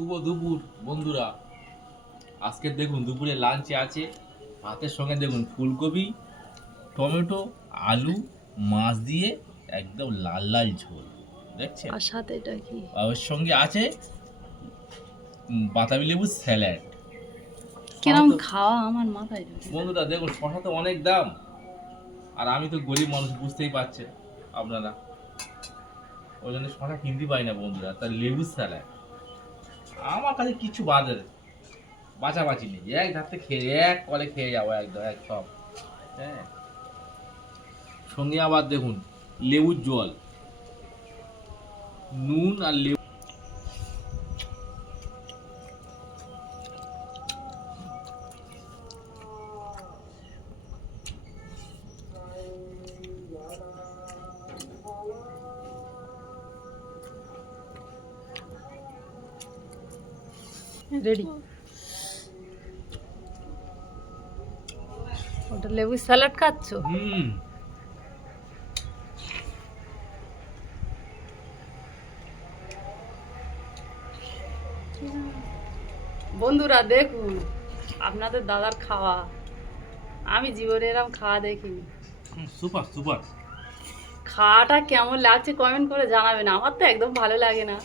শুভ দুপুর বন্ধুরা। আজকে দেখুন দুপুরে লাঞ্চে আছে ভাতের সঙ্গে দেখুন ফুলকপি, টমেটো, আলু, মাছ দিয়ে একদম লাল লাল ঝোল দেখছেন। আর সাথে এটা কি? আর ওর সঙ্গে আছে বাতাবি লেবুর স্যালাড। কিরম খাওয়া আমার মাথায় ঢোকে না। বন্ধুরা দেখুন শশা তো অনেক দাম, আর আমি তো গরিব মানুষ, বুঝতেই পারছেন আপনারা, ওই জন্য শশা কিনতে পারি না বন্ধুরা। তার লেবুর স্যালাড আমার কাছে কিছু বাঁচাবাচি নেই, এক ধারতে খেয়ে এক কলে খেয়ে যাবো একদম এক সব। হ্যাঁ, সঙ্গে আবার দেখুন লেবুর জল, নুন আর লেবু। রেডি। ওটা লেবু স্যালাড খাচ্ছো? হুম। বন্ধুরা দেখুন আপনাদের দাদার খাওয়া, আমি জীবনে এরকম খাওয়া দেখিনি। Super super. খাওয়াটা কেমন লাগছে কমেন্ট করে জানাবেন। আমার তো একদম ভালো লাগে না,